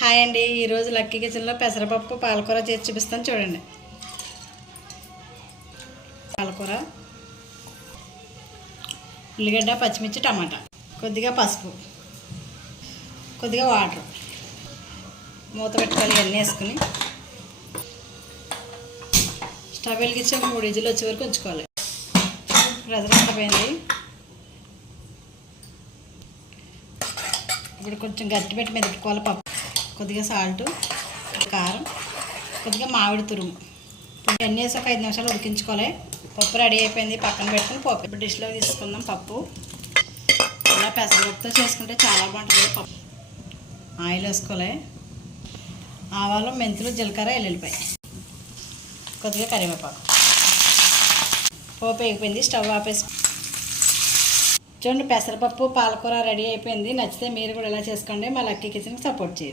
Hi అండి, ఈరోజు lucky కిచెన్లో పెసరపప్పు పాలకూర చేసి చూపిస్తాను చూడండి. పాలకూర, ఉల్లిగడ్డ, పచ్చిమిర్చి, టమాటా, కొద్దిగా పసుపు, కొద్దిగా వాటర్, మూత పెట్టుకోవాలి. ఇవన్నీ వేసుకుని స్టవ్ వెలిగించి 3 విజిల్లు వచ్చే వరకు ఉంచుకోవాలి. ప్రెజర్ అయిపోయింది. ఇప్పుడు కొంచెం గట్టి పెట్టి మెదుపుకోవాలి. పప్పు, కొద్దిగా సాల్ట్, కారం, కొద్దిగా మామిడి తురుము, ఇప్పుడు అన్నీ వేసి ఒక 5 నిమిషాలు ఉడికించుకోవాలి. పప్పు రెడీ అయిపోయింది. పక్కన పెట్టుకుని పప్పు ఇప్పుడు డిష్లో తీసుకుందాం. పప్పు ఇలా పెసరపప్పుతో చేసుకుంటే చాలా బాగుంటుంది. పప్పు ఆయిల్ వేసుకోవాలి. ఆవాలు, మెంతులు, జీలకర్ర, ఎల్లుల్లిపాయ, కొద్దిగా కరివేపాకు. పోపు అయిపోయింది. స్టవ్ ఆపేసి చూడండి, పెసరపప్పు పాలకూర రెడీ అయిపోయింది. నచ్చితే మీరు కూడా ఇలా చేసుకోండి. మా లక్కీ కిచెన్కి సపోర్ట్ చేయండి.